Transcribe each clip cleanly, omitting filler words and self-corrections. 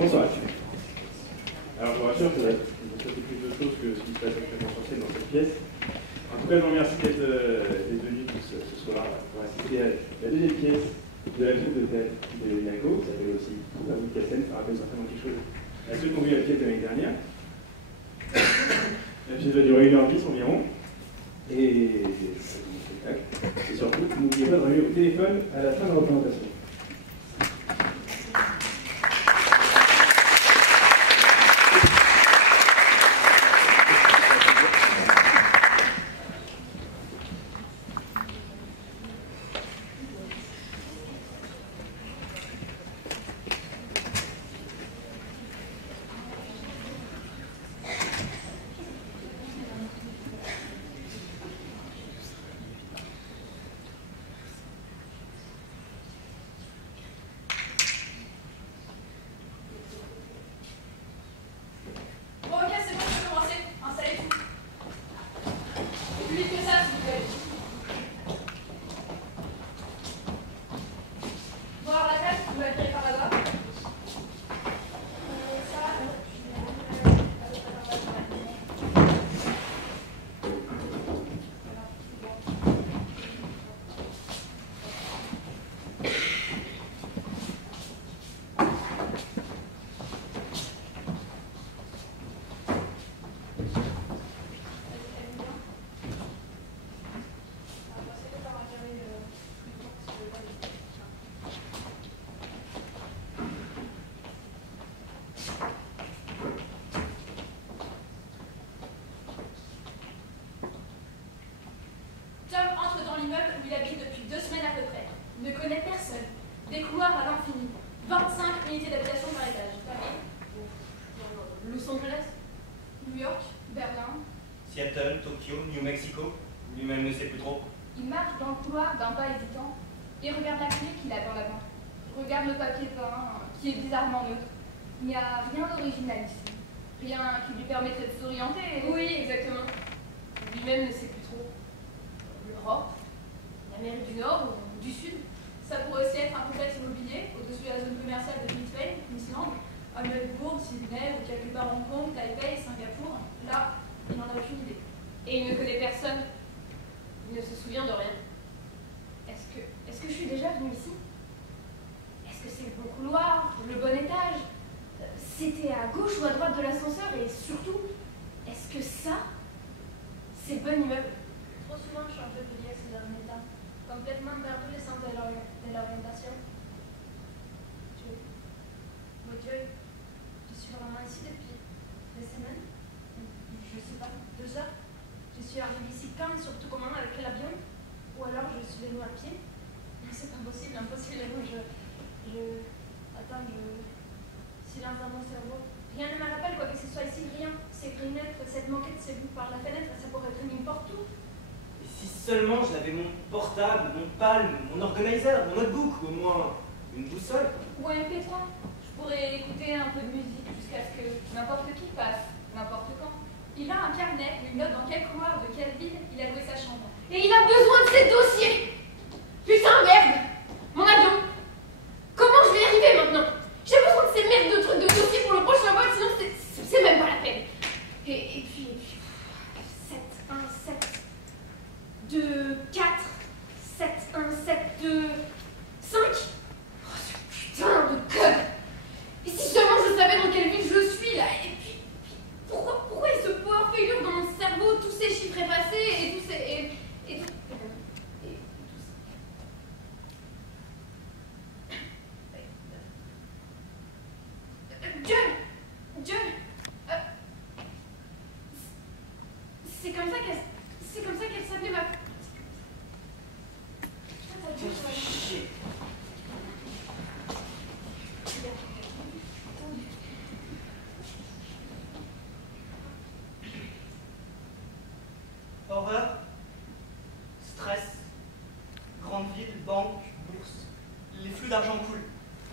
Bonsoir. Alors je vous rassure, ça va être plus de choses que ce qui se passe actuellement sur scène dans cette pièce. En tout cas, je vous remercie d'être venus ce soir pour assister à la deuxième pièce de la troupe de théâtre de Yago, qui s'appelle aussi Troupe à bout de Cassel, ça rappelle certainement quelque chose à ceux qui ont vu la pièce de l'année dernière. La pièce va durer 1h10 environ. Et surtout, n'oubliez pas de revenir au téléphone à la fin de la représentation. il habite depuis 2 semaines à peu près. Ne connaît personne. Des couloirs à l'infini. 25 unités d'habitation par étage. Los Angeles, New York, Berlin. Seattle, Tokyo, New Mexico. Lui-même ne sait plus trop. Il marche dans le couloir d'un pas hésitant et regarde la clé qu'il a dans la main. Regarde le papier peint, qui est bizarrement neutre. Il n'y a rien d'original ici. Rien qui lui permettrait de s'orienter. Oui, exactement. Lui-même ne sait plus trop. L'Europe, l'Amérique du Nord ou du Sud. Ça pourrait aussi être un complexe immobilier au-dessus de la zone commerciale de Brisbane, Queensland, à Melbourne, Sydney ou quelque part Hong Kong, Taipei, Singapour. Là, il n'en a aucune idée. Et il ne connaît personne. Il ne se souvient de rien. Est-ce que je suis déjà venue ici? Est-ce que c'est le bon couloir, le bon étage? C'était à gauche ou à droite de l'ascenseur? Et surtout, est-ce que ça, c'est le bon immeuble? Trop souvent, je suis un peu perplexe dans mon état, complètement perdu le sens de l'orientation. Mon Dieu, je suis vraiment ici depuis 2 semaines? Je sais pas, 2 heures? Je suis arrivée ici quand et surtout comment, avec l'avion? Ou alors je suis venue à pied? C'est pas possible, impossible. Attends, silence dans mon cerveau. Rien ne me rappelle quoi que ce soit ici, rien. Ces grinettes, cette moquette, ces bouts par la fenêtre, ça pourrait être n'importe où. Et si seulement j'avais mon portable, mon palme, mon organizer, mon notebook, ou au moins une boussole. Ou un MP3. Je pourrais écouter un peu de musique jusqu'à ce que n'importe qui passe, n'importe quand. Il a un carnet où il note dans quel couloir, de quelle ville il a loué sa chambre. Et il a besoin de ces dossiers! Putain, merde! Mon avion! Comment je vais y arriver maintenant? J'ai besoin de ces merdes de trucs de dossiers pour le prochain vol, sinon c'est même pas la peine. Et puis 7, 1, 7, 2, 4, 7, 1, 7, 2, 5. Oh, ce putain de code! Et si seulement je savais dans quelle ville je suis là? Et puis pourquoi il se power failure dans mon cerveau, tous ces chiffres effacés et tous ces... Dieu, c'est comme ça qu'elle s'appelait ma... Chier. Horreur, stress, grande ville, banque, bourse. Les flux d'argent coulent,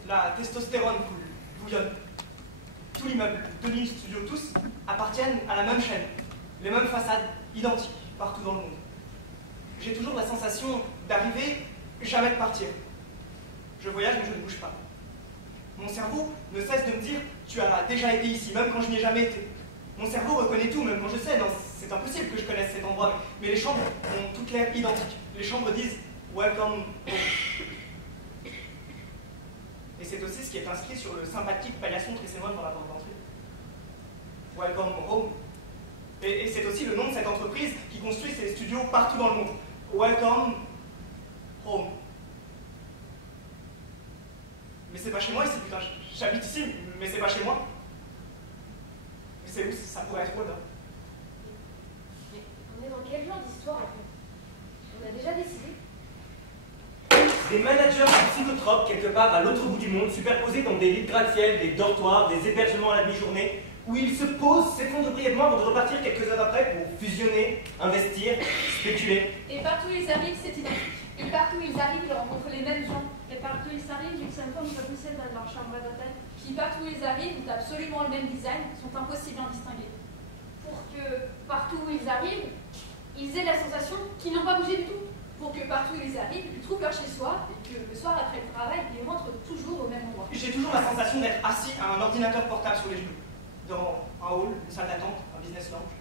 la testostérone coule, bouillonne. Tout l'immeuble, Denis Studio, tous appartiennent à la même chaîne, les mêmes façades, identiques, partout dans le monde. J'ai toujours la sensation d'arriver, jamais de partir. Je voyage mais je ne bouge pas. Mon cerveau ne cesse de me dire « tu as déjà été ici, même quand je n'y ai jamais été ». Mon cerveau reconnaît tout, même quand je sais, non, c'est impossible que je connaisse cet endroit, mais les chambres ont toutes l'air identiques. Les chambres disent « welcome home ». Et c'est aussi ce qui est inscrit sur le sympathique paillasson tricénois dans la porte d'entrée. Welcome home. Et c'est aussi le nom de cette entreprise qui construit ses studios partout dans le monde. Welcome home. Mais c'est pas chez moi ici, putain, j'habite ici, mais c'est pas chez moi. Mais c'est où ça pourrait être où là? Mais on est dans quel genre d'histoire en fait? On a déjà décidé. Des managers psychotropes quelque part à l'autre bout du monde, superposés dans des lits de gratte-ciel, des dortoirs, des hébergements à la demi-journée, où ils se posent, s'effondrent brièvement avant de repartir quelques heures après pour fusionner, investir, spéculer. Et partout où ils arrivent, c'est identique. Et partout où ils arrivent, ils rencontrent les mêmes gens. Et partout où ils arrivent, ils s'informent de pousser dans leur chambre d'hôtel. Puis partout où ils arrivent, ils ont absolument le même design, sont impossibles à distinguer. Pour que partout où ils arrivent, ils aient la sensation qu'ils n'ont pas bougé du tout. Pour que partout où ils arrivent, ils trouvent leur chez-soi et que le soir après le travail, ils rentrent toujours au même endroit. J'ai toujours la sensation d'être assis à un ordinateur portable sur les genoux, dans un hall, une salle d'attente, un business lounge.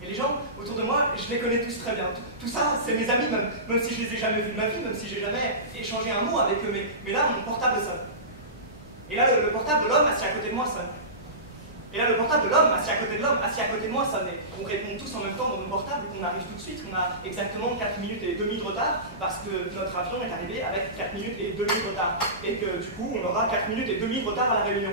Et les gens autour de moi, je les connais tous très bien. Tout ça, c'est mes amis, même si je les ai jamais vus de ma vie, même si j'ai jamais échangé un mot avec eux. Mais là, mon portable sonne. Et là, le portable de l'homme assis à côté de moi sonne. Et là, le portable de l'homme assis à côté de l'homme, assis à côté de moi sonne. Et on répond tous en même temps dans mon portable qu'on arrive tout de suite. On a exactement 4 minutes et demie de retard parce que notre avion est arrivé avec 4 minutes et demie de retard. Et que du coup, on aura 4 minutes et demie de retard à la réunion.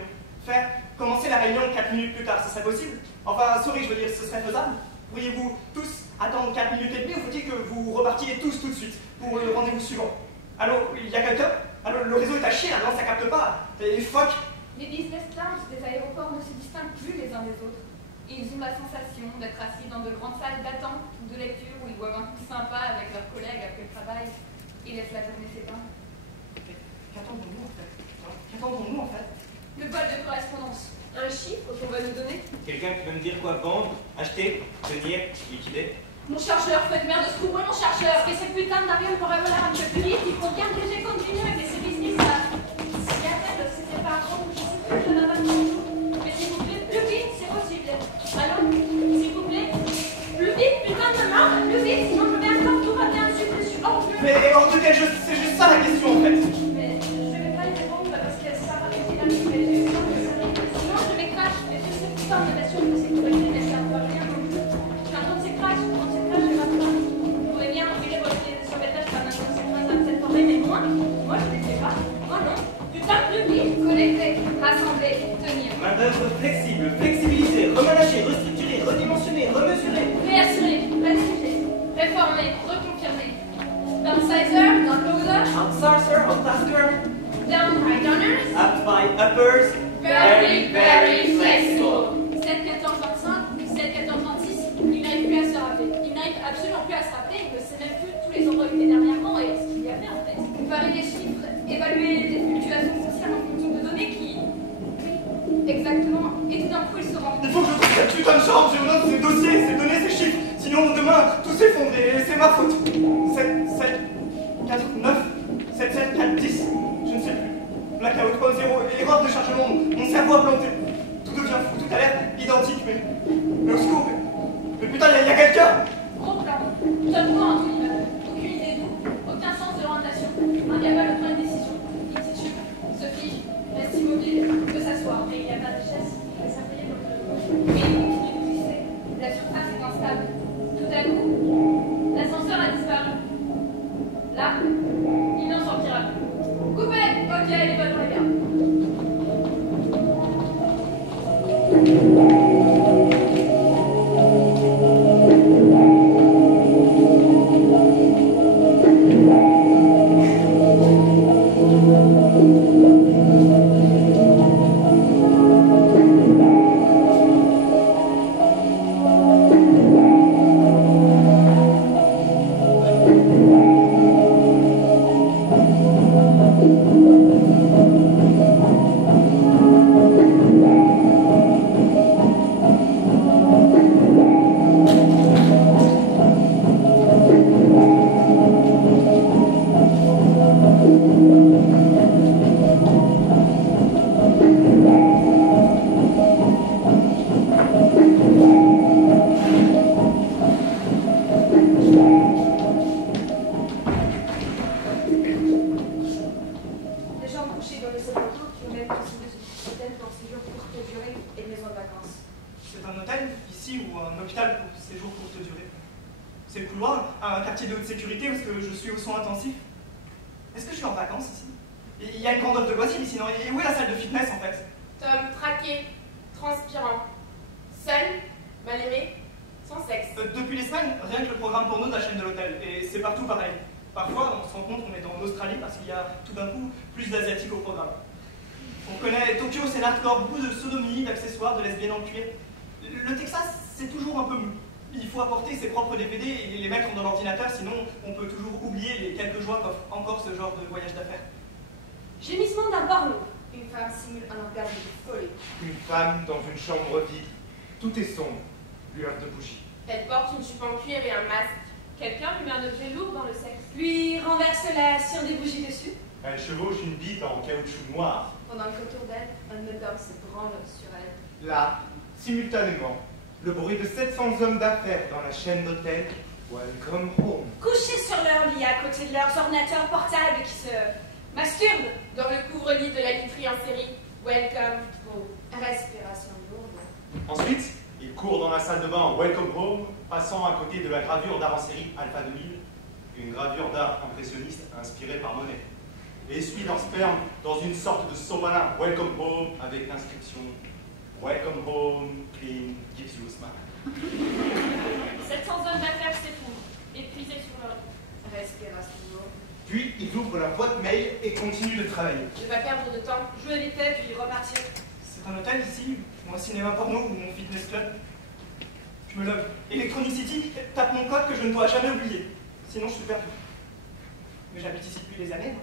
Commencer la réunion 4 minutes plus tard, ce serait possible? Enfin, sorry, je veux dire, ce serait faisable? Pourriez-vous tous attendre 4 minutes et demie ou faut-il que vous repartiez tous tout de suite pour le rendez-vous suivant? Allô, il y a quelqu'un? Allô, le réseau est à chier, là, non, ça capte pas. Et fuck! Les business lounges des aéroports ne se distinguent plus les uns des autres. Ils ont la sensation d'être assis dans de grandes salles d'attente ou de lecture où ils boivent un coup sympa avec leurs collègues après le travail et laissent la journée s'éteindre. Qu'attendons-nous en fait? Qu'attendons-nous en fait? Le bol de correspondance. Un chiffre qu'on va nous donner? Quelqu'un qui va me dire quoi vendre, acheter, tenir, liquider? Mon chargeur, faites merde de se couvrir mon chargeur! Que ce putain d'avion pourrait voler un peu plus vite, il faut bien que j'ai continué avec ces business là. Si la tête, c'était pas gros, je sais plus, je n'ai pas de tout. Mais s'il vous plaît, plus vite, c'est possible. Allô? S'il vous plaît? Plus vite, putain de merde, plus vite, sinon je vais encore tout rater un sucre dessus. Oh, Mais hors de quel jeu? C'est juste ça la question en fait. mais je vais pas y répondre parce que ça va être dynamique, mais j'ai peur que ça arrive. Sinon je vais crash, et je sais putain de l'assurance de sécurité, mais ça ne va rien non plus. Quand c'est crash, je vais pas faire. Vous pouvez bien enfiler vos sauvetage par notre sécurité de cette forêt, mais moi je ne le fais pas. Moi non. Putain, plus vite. Connecter, rassembler, tenir. Main d'œuvre flexible, flexibiliser, remanager, restructurer, redimensionner, remesurer. Réassurer, planifier, réformer, reconfirmer. Downsizer, downloader, Outsourcer, outtasker, down high downers. up by uppers. Very, very flexible. 7, 14, 25, 7, 14, 26, il n'arrive plus à se rappeler. Il n'arrive absolument plus à se rappeler, il ne sait même plus tous les endroits où il était dernièrement et ce qu'il y avait en fait. Comparer les chiffres, évaluer les fluctuations foncières en fonction de données qui... Oui, exactement. Et tout d'un coup, il se rend Il faut que je trouve cette putain de chambre, je note ces dossiers, ces données, ces chiffres. Sinon demain, tout s'effondre et c'est ma faute. 7, 7, 4, 9, 7, 7, 4, 10, je ne sais plus. Blackout, point 0, erreur de chargement, mon cerveau a planté. Tout devient fou, tout a l'air identique, mais au secours, mais putain, il y a quelqu'un! gros plan. Seulement un tout immeuble. Aucune idée d'où, aucun sens de l'orientation. Incapable de prendre une décision. Il s'échoue, se fige, reste immobile, peut s'asseoir. Mais il n'y a pas de chaise, il va s'appuyer comme le... Et il continue de glisser. La surface est instable. Tout à coup, l'ascenseur a disparu. Là, il n'en sortira plus. Coupé! Ok, il est pas dans la gare. C'est le couloir, un quartier de haute sécurité où je suis aux soins intensifs. Est-ce que je suis en vacances ici? Il y a une grande offre de loisirs ici, non? Et où est la salle de fitness en fait? Tom, traqué, transpirant, seul, mal aimé, sans sexe. Depuis les semaines, rien que le programme porno de la chaîne de l'hôtel. Et c'est partout pareil. Parfois, on se rend compte qu'on est en Australie parce qu'il y a tout d'un coup plus d'asiatiques au programme. On connaît Tokyo, c'est l'hardcore, beaucoup de sodomie, d'accessoires, de lesbiennes en cuir. Le Texas, c'est toujours un peu mou. Il faut apporter ses propres DVD et les mettre dans l'ordinateur, sinon on peut toujours oublier les quelques joies qu'offre encore ce genre de voyage d'affaires. Gémissement d'un porno. Une femme simule un orgasme de folie. Une femme dans une chambre vide. Tout est sombre. Lueur de bougie. Elle porte une jupe en cuir et un masque. Quelqu'un lui met un objet lourd dans le sexe. Lui renverse-la sur des bougies dessus. Elle chevauche une bite en caoutchouc noir. Pendant qu'autour d'elle, un autre homme se branle sur elle. Là, simultanément, le bruit de 700 hommes d'affaires dans la chaîne d'hôtels Welcome Home. Couchés sur leur lit à côté de leurs ordinateurs portables qui se masturbent dans le couvre-lit de la literie en série. Welcome Home. Respiration lourde. Ensuite, il court dans la salle de bain Welcome Home, passant à côté de la gravure d'art en série Alpha 2000, une gravure d'art impressionniste inspirée par Monet, et essuie leur sperme dans une sorte de sopalin Welcome Home avec l'inscription Welcome Home, clean, gives you a smile. Respire à ce niveau. Puis il ouvre la boîte mail et continue de travailler. Je vais pas perdre de temps. Jouer vite fait, puis repartir. C'est un hôtel ici, ou un cinéma porno, ou mon fitness club. Je me lève. Electronic City tape mon code que je ne dois jamais oublier. Sinon, je suis perdu. Mais j'habite ici depuis des années.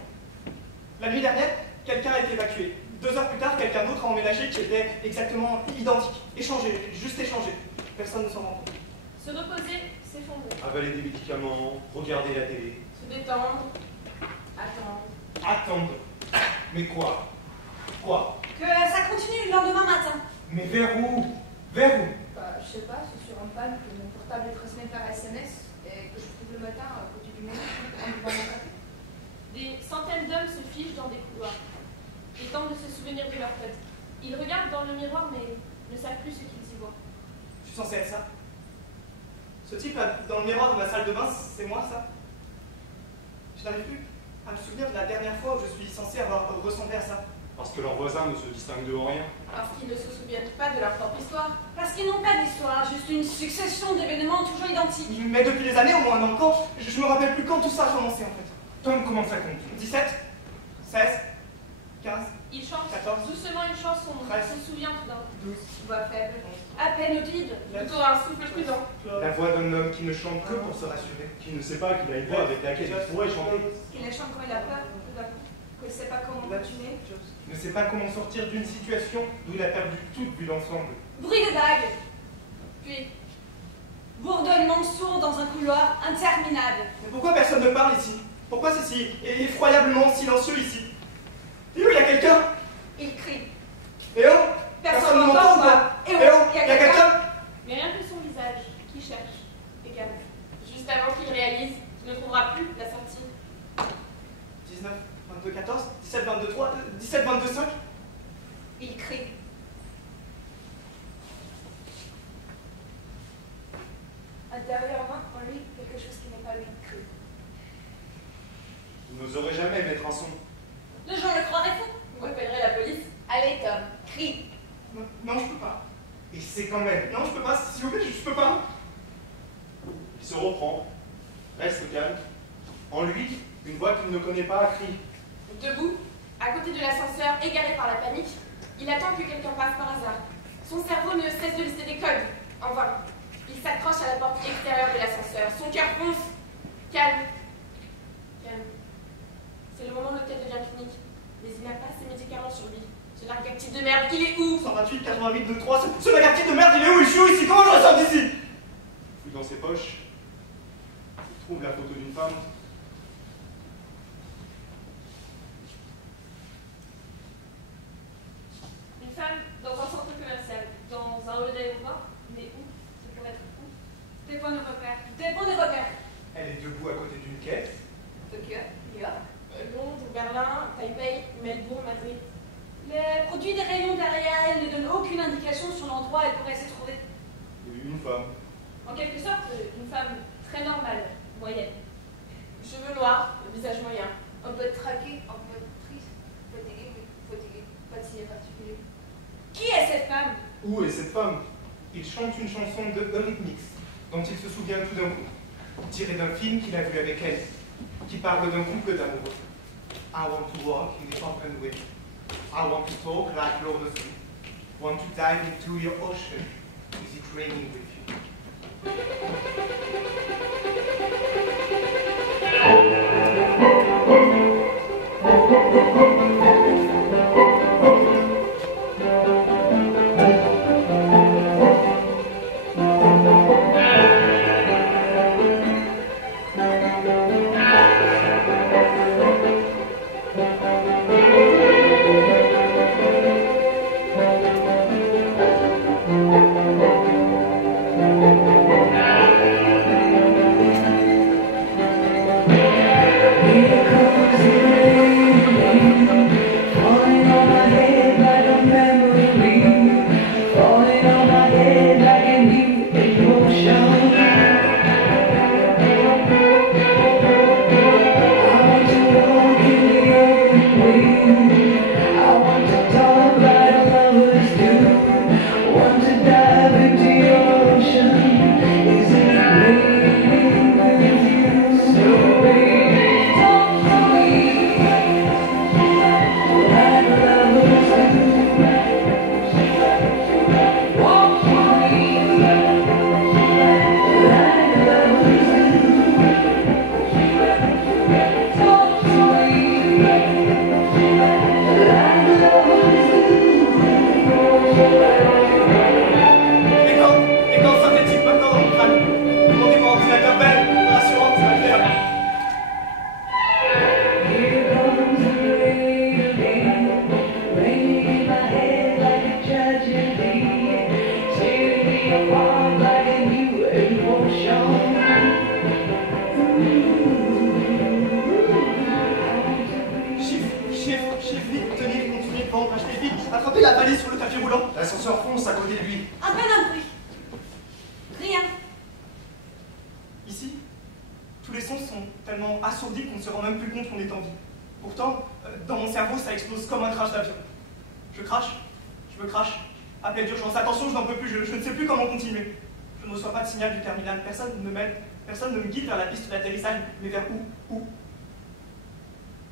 La nuit dernière, quelqu'un a été évacué. 2 heures plus tard, quelqu'un d'autre a emménagé qui était exactement identique. Échangé, juste échangé. Personne ne s'en rend compte. Se reposer, s'effondrer. Avaler des médicaments, regarder la télé. Se détendre. Attendre. Attendre. Mais quoi? Quoi? Que ça continue le lendemain matin. Mais vers où? Vers où? Bah, je sais pas, c'est sur un panne que mon portable est transmis par SMS et que je trouve le matin à côté du ménage en buvant mon café. Des centaines d'hommes se fichent dans des couloirs. Ils tentent de se souvenir de leur fête. Ils regardent dans le miroir mais ne savent plus ce qu'ils y voient. Je suis censé être ça. Ce type là, dans le miroir de ma salle de bain, c'est moi ça. Je n'arrive plus à me souvenir de la dernière fois où je suis censé avoir ressemblé à ça. Parce que leurs voisins ne se distinguent de rien. Parce qu'ils ne se souviennent pas de leur propre histoire. Parce qu'ils n'ont pas d'histoire, juste une succession d'événements toujours identiques. Mais depuis des années, au moins un an, quand je me rappelle plus quand tout ça a commencé en fait. Tom commence à compter. 17, 16, 15, Ils chantent 14, doucement une chanson, 13, on se souvient tout d'un coup. 12, Voix faible, à peine audible, plutôt un souffle prudent. La voix d'un homme qui ne chante que pour se rassurer. Qui ne sait pas qu'il a une voix avec laquelle il pourrait chanter. Il la chante quand il a peur, tout d'un coup, qu'il ne sait pas comment continuer. Ne sait pas comment sortir d'une situation d'où il a perdu toute vue d'ensemble. Bruit de dague. Puis, bourdonnement sourd dans un couloir interminable. Mais pourquoi personne ne parle ici? Pourquoi c'est si effroyablement silencieux ici? Et où il y a quelqu'un? Il crie. Eh oh, Personne ne n'entend m'entend ou pas. quoi? Eh Eh oh, oh, il y a quelqu'un? Mais rien que son visage, qui cherche et calme. Juste avant qu'il réalise qu'il ne trouvera plus la sortie. 19, 22, 14, 17, 22, 3, 17, 22, 5. Il crie. Intérieurement, en lui, quelque chose qui n'est pas lui crie. Vous n'oserez jamais mettre un son. Les gens le croiraient fou. Vous appellerez la police. Allez, Tom, crie. Non, non, je peux pas. Et c'est quand même. Non, je peux pas, s'il vous plaît, je peux pas. Il se reprend, reste calme. En lui, une voix qu'il ne connaît pas crie. Debout, à côté de l'ascenseur, égaré par la panique, il attend que quelqu'un passe par hasard. Son cerveau ne cesse de lister des codes. En vain. Il s'accroche à la porte extérieure de l'ascenseur. Son cœur fonce. Calme. Calme. C'est le moment où l'hôtel devient clinique. Mais il n'a pas ses médicaments sur lui. Ce largatif de merde, il est où? 128, 88, 2, 3, ce lagartier de merde, il est où? Il joue ici? Comment je ressors d'ici? Fouille dans ses poches. Il trouve la photo d'une femme. Une femme dans un centre commercial, dans un hall d'aéroport, mais où? Ça pourrait être où? Des points de repère. Des points de repère. Elle est debout à côté d'une caisse. Tokyo, New York, Londres, Berlin, Taipei, Melbourne, Madrid. Les produits des rayons derrière elle ne donnent aucune indication sur l'endroit où elle pourrait se trouver. Il y a eu une femme. En quelque sorte, une femme très normale, moyenne. Cheveux noirs, le visage moyen. Un peu traquée, un peu triste, fatiguée, pas de signe particulier. Qui est cette femme? Où est cette femme? Il chante une chanson de Eurythmics, dont il se souvient tout d'un coup, tirée d'un film qu'il a vu avec elle, qui parle d'un couple d'amoureux. I want to walk in the open way. I want to talk like lovers do. Want to dive into your ocean. Is it raining with you? sons sont tellement assourdis qu'on ne se rend même plus compte qu'on est en vie. Pourtant, dans mon cerveau, ça explose comme un crash d'avion. Je crache, je me crache. Appel d'urgence, attention, je n'en peux plus, je ne sais plus comment continuer. Je ne reçois pas de signal du terminal, personne ne m'aide, personne ne me guide vers la piste d'atterrissage, mais vers où?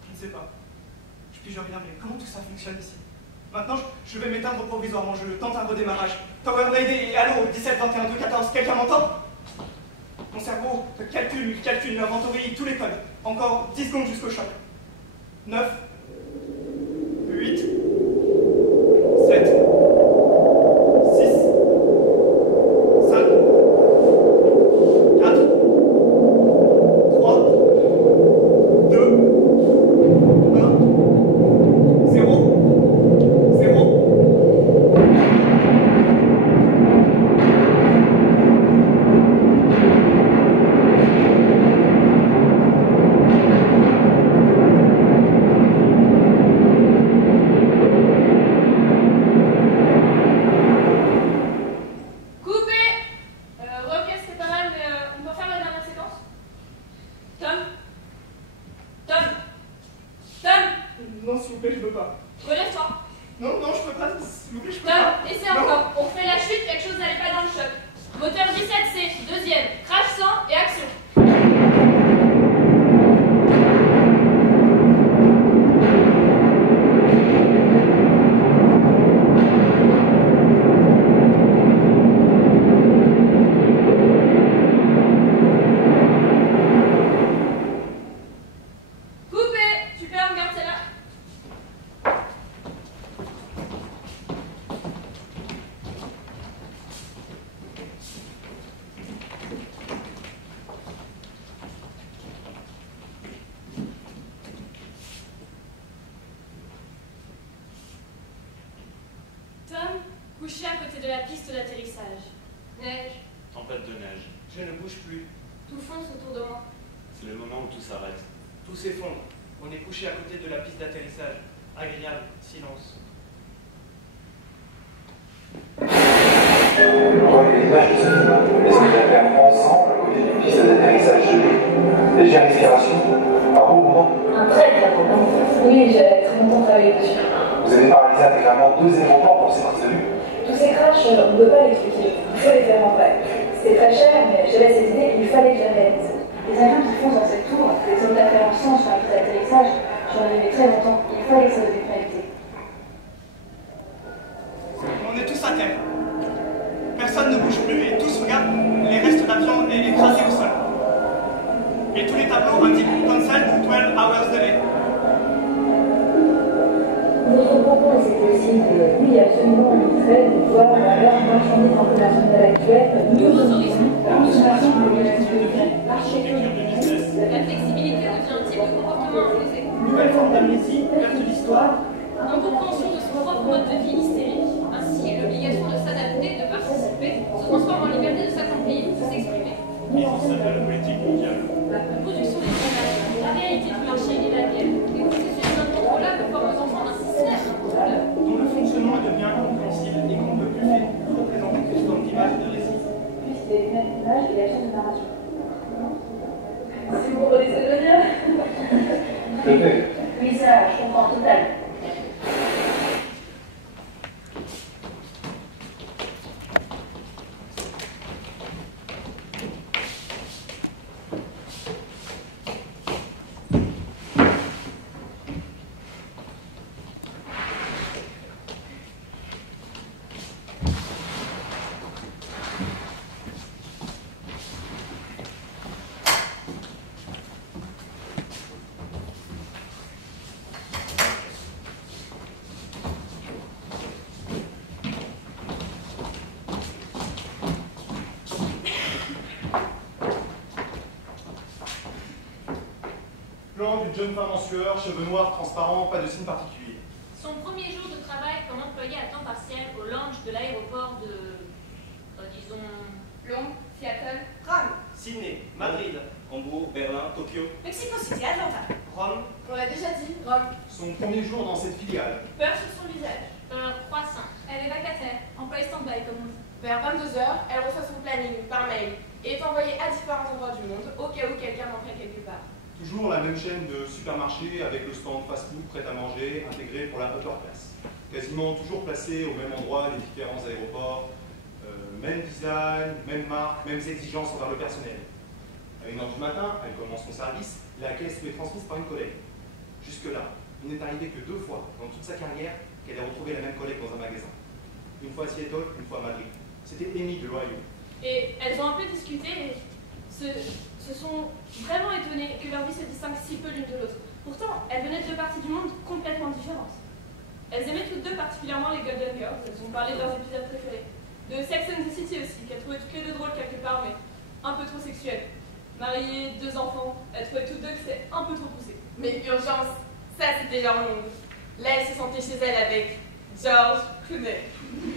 Je ne sais pas. Je pige rien, mais comment tout ça fonctionne ici? Maintenant, je vais m'éteindre provisoirement, je tente un redémarrage. Tower Mayday et allô, 17 21 2 14, quelqu'un m'entend? Mon cerveau calcule, inventorie tous les codes. Encore 10 secondes jusqu'au choc. 9, 8, 7, 6, 5, 4, 3, 2, 1, 0. Non, s'il vous plaît, je veux pas. Relève-toi. Non, je peux pas, s'il vous plaît, je peux Tom, pas. essaie encore. On fait la chute, quelque chose n'allait pas dans le choc. Moteur 17C, deuxième. Crash 100 et action. Couché à côté de la piste d'atterrissage. Neige. Tempête de neige. Je ne bouge plus. Tout fonce autour de moi. C'est le moment où tout s'arrête. Tout s'effondre. On est couché à côté de la piste d'atterrissage. Agréable silence. Voyez les images de ce film. Les spectateurs ensemble à côté d'une piste d'atterrissage gelée. Légère respiration, un beau moment. Un très très beau moment. Oui, j'ai très longtemps travaillé dessus. Vous avez paralysé intégralement 2 aéroports pour cette résolue. Tous ces crashs, on ne peut pas l'expliquer. Il faut les faire en vrai. C'était très cher, mais j'avais cette idée qu'il fallait que je la réalise. Les avions qui foncent dans cette tour, les hommes d'affaires en sang sur la piste d'atterrissage, j'en ai rêvé très longtemps. Il fallait que ça devienne une réalité. On est tous à terre. Personne ne bouge plus et tous regardent les restes d'avion écrasés au sol. Et tous les tableaux indiquent cancel ou 12 hours delay. Notre propos, c'était aussi que, oui, absolument, il serait de voir l'heure marchandise internationale actuelle, Nouveaux horizons. consommation de marché. La flexibilité devient un type de comportement imposé. Nouvelle forme d'amnésie, perte d'histoire. Incompréhension de son propre mode de vie hystérique. Ainsi, l'obligation de s'adapter, de participer, se transforme en liberté de s'accomplir, de s'exprimer. Mise en scène de la politique mondiale. La production des images, la réalité du marché et la guerre, des processus incontrôlables forment aux enfants d'un système incontrôlable. Dont le fonctionnement devient incompréhensible et qu'on ne peut plus représenter que sous forme d'image de récit. Puis c'est les lunettes d'image et la chaîne de narration. C'est pour redescendre de le dire. Tout à fait. Oui, ça, je comprends totalement. Plan d'une jeune femme en sueur, cheveux noirs, transparents, pas de signe particulier. Son premier jour de travail comme employé à temps partiel au lounge de l'aéroport de... disons... Londres, Seattle, Prague, Sydney, Madrid, Hambourg, Berlin, Tokyo. Mexico City, Atlanta. Rome. on l'a déjà dit, Rome. Son premier jour dans cette filiale. Peur sur son visage. Peur croissante. Elle est vacataire, employée stand-by comme on dit. Vers 22h, elle reçoit son planning par mail et est envoyée à différents endroits du monde au cas où quelqu'un manquerait quelque part. Toujours la même chaîne de supermarchés avec le stand fast-food prêt à manger intégré pour la upper class. Quasiment toujours placé au même endroit des différents aéroports, même design, même marque, mêmes exigences envers le personnel. À 1h du matin, elle commence son service, la caisse lui est transmise par une collègue. Jusque-là, il n'est arrivé que 2 fois dans toute sa carrière qu'elle ait retrouvé la même collègue dans un magasin. Une fois à Seattle, une fois à Madrid. C'était Amy de l'Ohio. Et elles ont un peu discuté et se sont vraiment étonnées que leur vie se distingue si peu l'une de l'autre. Pourtant, elles venaient de 2 parties du monde complètement différentes. Elles aimaient toutes 2 particulièrement les Golden Girls, elles ont parlé de leurs épisodes préférés. De Sex and the City aussi, qu'elles trouvaient toutes les 2 drôles quelque part, mais un peu trop sexuelles. Mariées, 2 enfants, elles trouvaient toutes 2 que c'était un peu trop poussé. Mais urgence, ça c'était leur monde. Là, elles se sentaient chez elles avec George Clooney.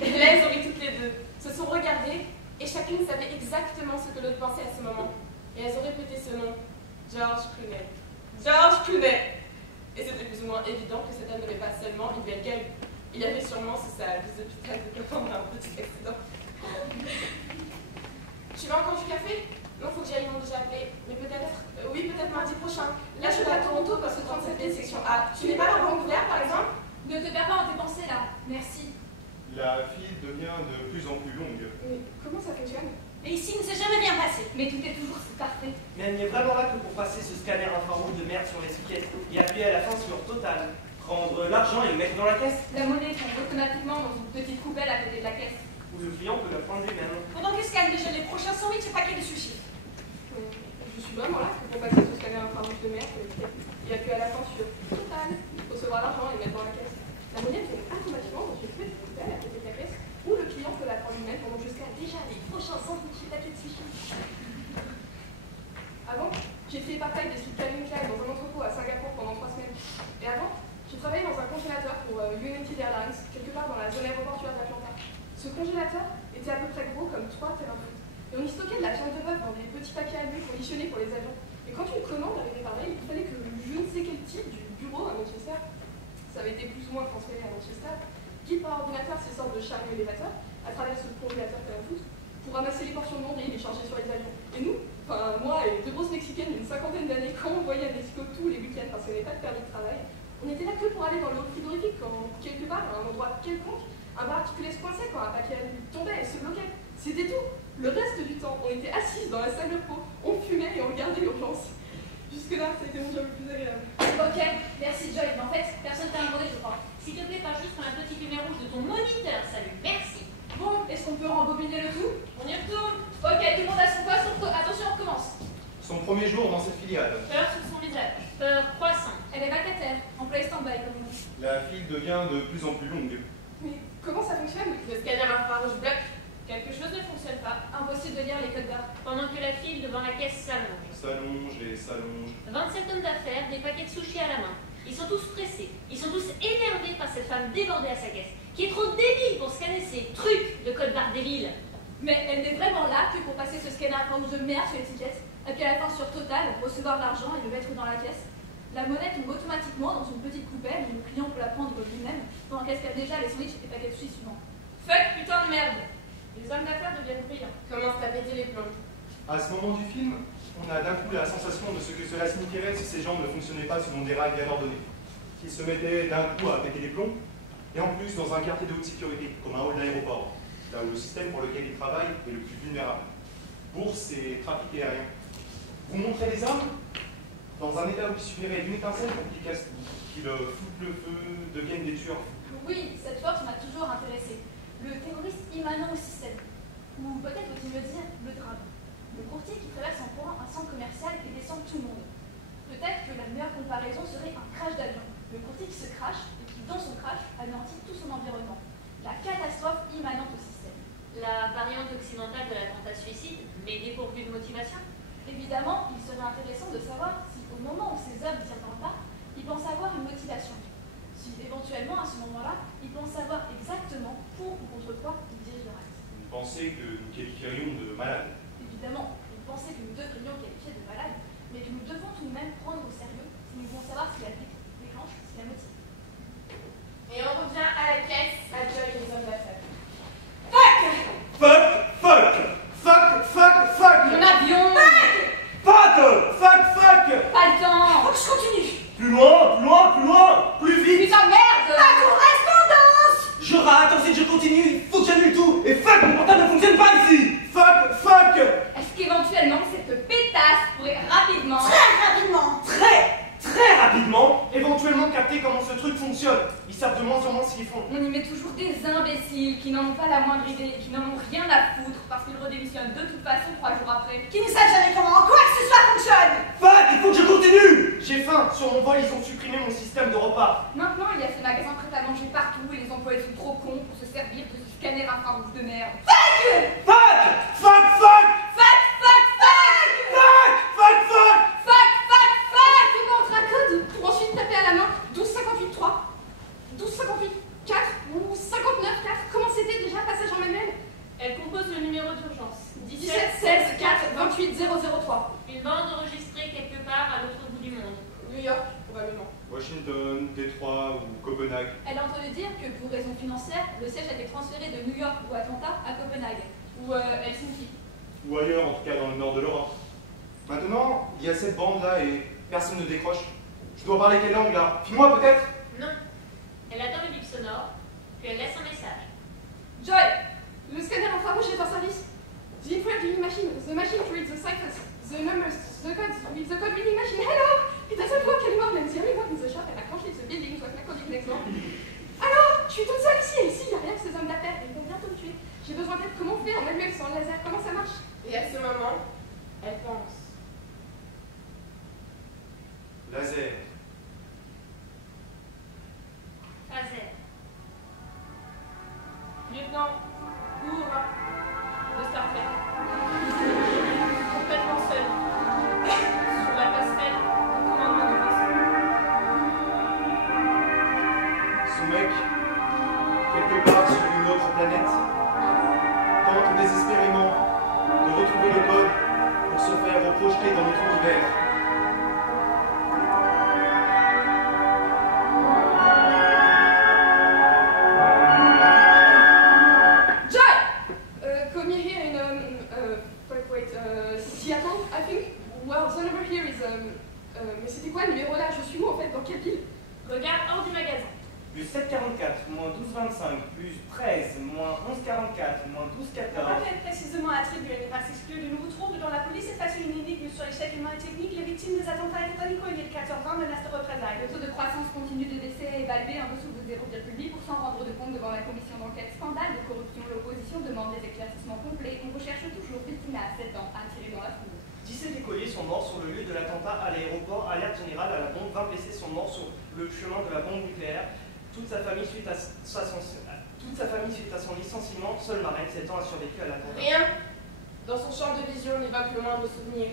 Et là, elles ont ri toutes les 2, se sont regardées, et chacune savait exactement ce que l'autre pensait à ce moment. Et elles ont répété ce nom, George Clooney. George Clooney! Et c'était plus ou moins évident que cet homme n'avait pas seulement une belle gueule. Il avait sûrement, c'est sa visite d'hôpital, de un petit accident. Tu veux encore du café? Non, faut que j'aille, ils m'ont déjà appelé. Mais peut-être, oui, peut-être mardi prochain. Là, je vais à Toronto parce que 37D, section A. Tu n'es pas à Vancouver, par exemple? Ne te perds pas en tes pensées là. Merci. La file devient de plus en plus longue. Mais comment ça fonctionne? Mais ici, il ne s'est jamais bien passé. Mais tout est toujours parfait. Mais elle n'est vraiment là que pour passer ce scanner infrarouge de merde sur l'étiquette et appuyer à la fin sur Total. Prendre l'argent et le mettre dans la caisse. La monnaie tombe automatiquement dans une petite poubelle à côté de la caisse. Ou le client peut la prendre lui-même. Pendant que scanne déjà les prochains 108 paquets de sushis. Je suis vraiment là que pour passer ce scanner infrarouge de merde et appuyer à la fin sur Total, recevoir l'argent et le mettre dans la caisse. La monnaie tombe automatiquement dans une petite poubelle à côté de la caisse où le client peut la prendre lui-même pendant jusqu'à déjà les prochains 108 paquets de sushis. Avant, j'ai fait part-time des suites Calvin Klein dans un entrepôt à Singapour pendant 3 semaines. Et avant, j'ai travaillé dans un congélateur pour United Airlines, quelque part dans la zone aéroportuaire d'Atlanta. Ce congélateur était à peu près gros comme 3 terrains de foot. Et on y stockait de la viande de bœuf dans des petits paquets à bulles conditionnés pour les avions. Et quand une commande arrivait par mail, il fallait que je ne sais quel type du bureau à Manchester, ça avait été plus ou moins transféré à Manchester, guide par ordinateur ces sortes de chariots élévateurs à travers ce congélateur terrain de foot pour ramasser les portions de monde et les charger sur les avions. Et nous, enfin moi et 2 grosses mexicaines d'une 50aine d'années, quand on voyait à Mexico tous les week-ends parce qu'on n'avait pas de permis de travail, on était là que pour aller dans le haut frigorifique quand, quelque part, à un endroit quelconque, un bras articulé se coinçait quand un paquet à lui tombait et se bloquait. C'était tout. Le reste du temps, on était assises dans la salle de repos, on fumait et on regardait l'urgence. Jusque-là, ça a été mon job le plus agréable. Ok, merci Joy, mais en fait, personne t'a demandé, je crois. S'il te plaît, pas juste prendre la petite lumière rouge de ton moniteur, salut, merci. Bon, est-ce qu'on peut rembobiner le tout? On y retourne. Ok, tout le monde a son poste, attention, on recommence. Son premier jour dans cette filiale. Peur sur son visage, peur croissant. Elle est vacataire, employée stand-by comme on dit. La file devient de plus en plus longue. Mais comment ça fonctionne? Le scanner infrarouge bloque. Quelque chose ne fonctionne pas. Impossible de lire les codes barres. Pendant que la file devant la caisse s'allonge. S'allonge et s'allonge. 27 hommes d'affaires, des paquets de sushis à la main. Ils sont tous pressés. Ils sont tous énervés par cette femme débordée à sa caisse, qui est trop débile pour scanner ces trucs de code barre débiles. Mais elle n'est vraiment là que pour passer ce scanner infrarouge de merde sur l'étiquette, et puis à la fin sur Total, recevoir l'argent et le mettre dans la caisse. La monnaie tombe automatiquement dans une petite poubelle où le client peut la prendre lui-même, pendant qu'elle scanne déjà les sandwichs et les paquets de sushis suivants. Fuck putain de merde. Les hommes d'affaires deviennent brillants. Commence à péter les plombs. À ce moment du film, on a d'un coup la sensation de ce que cela signifierait si ces jambes ne fonctionnaient pas selon des règles bien ordonnées. Qu'ils se mettaient d'un coup à péter les plombs, et en plus dans un quartier de haute sécurité, comme un hall d'aéroport, là où le système pour lequel ils travaillent est le plus vulnérable. Bourse et trafic aérien. Vous montrez les hommes dans un état où il suffirait d'une étincelle pour qu'ils cassent tout, qu'ils foutent le feu, deviennent des tueurs. Oui, cette force m'a toujours intéressée. Le terroriste immanent au système. Ou peut-être faut-il me dire le drame. Le courtier qui traverse en courant un centre commercial et descend tout le monde. Peut-être que la meilleure comparaison serait un crash d'avion. Le courtier qui se crache et qui, dans son crash, anéantit tout son environnement. La catastrophe immanente au système. La variante occidentale de l'attentat suicide, mais dépourvue de motivation. Évidemment, il serait intéressant de savoir si, au moment où ces hommes tirent dans le pas, ils pensent avoir une motivation. Si, éventuellement, à ce moment-là, ils pensent savoir exactement pour ou contre quoi ils dirigent leur acte. Une pensée que nous qualifierions de malade. Évidemment, une pensée que nous devrions qualifier de malade, mais que nous devons tout de même prendre au sérieux si nous voulons savoir ce qui la déclenche, ce qui la motive. Et on revient à la caisse, à Joy et les hommes d'affaires. Fuck la moindre idée et qui n'en ont rien à foutre parce qu'ils redémissionnent de toute façon 3 jours après. Qui ne savent jamais comment quoi que ce soit fonctionne. Fuck, il faut que je continue. J'ai faim. Sur mon vol, ils ont supprimé mon système de repas. Maintenant, il y a ces magasins prêts à manger partout et les employés sont trop cons pour se servir de ce scanner infrarouge de merde. Fuck! Fuck! Fuck! Fuck! Fuck, fuck, fuck! Fuck! Fuck! Fuck! Fuck, fuck, fuck! Il faut entrer un code pour ensuite taper à la main 1258 3, 1258 4 ou 59 4. Comment c'était déjà, passage en manuel? Elle compose le numéro d'urgence. 17 16 4 28 003. Une bande enregistrée quelque part à l'autre bout du monde. New York, probablement. Washington, Détroit ou Copenhague. Elle a entendu dire que pour raisons financières, le siège a été transféré de New York ou Atlanta à Copenhague. Ou Helsinki. Ou ailleurs, en tout cas dans le nord de l'Europe. Maintenant, il y a cette bande-là et personne ne décroche. Je dois parler quelle langue là? Finnois peut-être? Non. Elle attend le bip sonore, puis elle laisse un message. Joy, le scanner infrarouge est en service. The infrared reading machine, the machine to read the ciphers, the numbers, the codes, with the code reading machine. Hello! It doesn't work anymore, and the only work in the shop, and I can't leave the building to act like next door. Alors, je suis toute seule ici, et ici, il n'y a rien que ces hommes d'affaires, ils vont bientôt me tuer. J'ai besoin d'aide, comment on fait en manuel sans laser, comment ça marche? Et à ce moment, elle pense. Laser. Laser. Lieutenant Uhura de Star Trek. Complètement seul. Sur la passerelle du commandement du vaisseau. Ce mec, quelque part sur une autre planète, tente désespérément de retrouver le code pour se faire reprojeter dans notre univers. Seattle, I think. Well, the number here is, mais c'était quoi le numéro là? Je suis où en fait? Dans quelle ville? Regarde hors du magasin. Plus 7,44, moins 12,25, plus 13, moins 11,44, moins 12,14. Rappel précisément attribué n'est pas exclu de nouveaux troubles dans la police et face à une énigme sur l'échec humain et technique. Les victimes des attentats électroniques et 14-20 menacent de représailles. Le taux de croissance continue de décès est évalué en dessous de 0,8%. Rendre de compte devant la commission d'enquête scandale de corruption. L'opposition demande des éclaircissements complets. On recherche toujours victime à 7 ans, attiré dans la foule. 17 écoliers sont morts sur le lieu de l'attentat à l'aéroport. Alerte générale à la bombe. 20 blessés sont morts sur le chemin de la bombe nucléaire. Toute sa famille suite à son licenciement. Seule Marraine, 7 ans, a survécu à l'attentat. Rien. Dans son champ de vision n'évoque le moindre souvenir.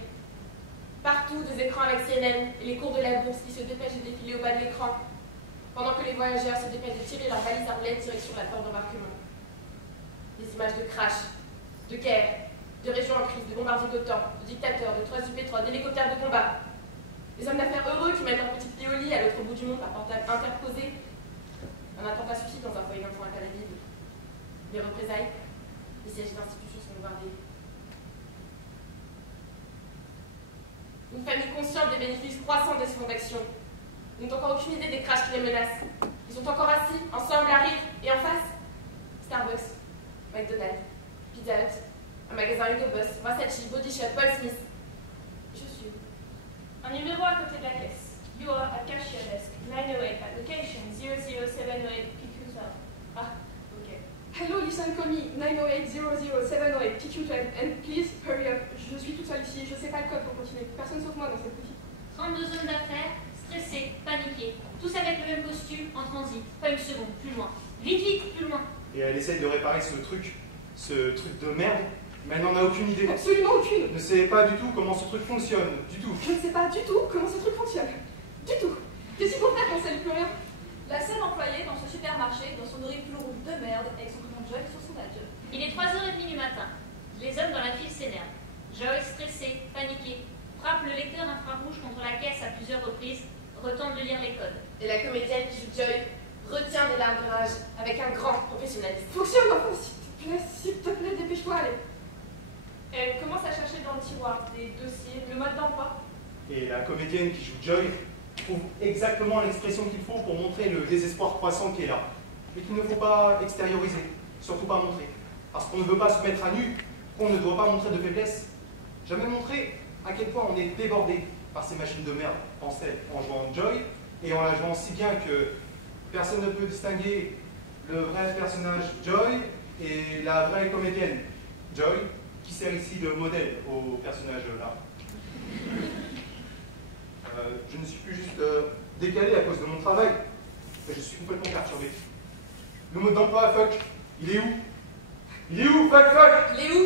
Partout, des écrans avec CNN et les cours de la bourse qui se dépêchent de défiler au bas de l'écran, pendant que les voyageurs se dépêchent de tirer leurs valises arbalètes direction la porte d'embarquement. Des images de crash, de guerre, de régions en crise, de bombardiers d'OTAN, de dictateurs, de troisses du pétrole, d'hélicoptères de combat. Des hommes d'affaires heureux qui mettent leur petite Léolie à l'autre bout du monde par portable interposé. Un attentat suicide dans un foyer d'enfants à Tel Aviv. Des représailles, des sièges d'institutions sont bombardés. Une famille consciente des bénéfices croissants de ces fonds d'action. Ils n'ont encore aucune idée des crashs qui les menacent. Ils sont encore assis, ensemble à rire, et en face, Starbucks, McDonald's, Pizza Hut, un magasin Hugo Boss, Versace, Body Shop, Paul Smith. Je suis où? Un numéro à côté de la caisse. You are at cashier desk. 908, application 0078 PQ12. Ah, ok. Hello, listen, call me 908 0078 PQ12 and please hurry up. Je suis toute seule ici, je sais pas le code pour continuer. Personne sauf moi dans cette boutique. 32 zones d'affaires, stressés, paniqués, tous avec le même costume, en transit, pas une seconde, plus loin. Vite, vite, plus loin. Et elle essaie de réparer ce truc de merde, mais elle n'en a aucune idée. Absolument aucune. Elle ne sait pas du tout comment ce truc fonctionne, du tout. Je ne sais pas du tout comment ce truc fonctionne. Du tout. Qu'est-ce qu'il faut faire quand ça ne plus rien? La seule employée dans ce supermarché, dans son horrible pull rouge de merde, avec son crayon Joy sur son badge. Il est 3h30 du matin. Les hommes dans la file s'énervent. Joy, stressé, paniqué, frappe le lecteur infrarouge contre la caisse à plusieurs reprises, retente de lire les codes. Et la comédienne qui joue Joy retient des larmes de rage avec un grand professionnalisme. Fonctionne, enfin, s'il te plaît, dépêche-toi, allez. Elle commence à chercher dans le tiroir des dossiers, le mode d'emploi. Et la comédienne qui joue Joy trouve exactement l'expression qu'il faut pour montrer le désespoir croissant qui est là. Mais qu'il ne faut pas extérioriser, surtout pas montrer. Parce qu'on ne veut pas se mettre à nu, qu'on ne doit pas montrer de faiblesse. Jamais montrer à quel point on est débordé par ces machines de merde, pense-t-elle, en jouant Joy, et en la jouant si bien que personne ne peut distinguer le vrai personnage Joy et la vraie comédienne, Joy, qui sert ici de modèle au personnage là. Je ne suis plus juste décalé à cause de mon travail, mais je suis complètement perturbé. Le mode d'emploi, fuck, il est où? Il est où, fuck? Il est où?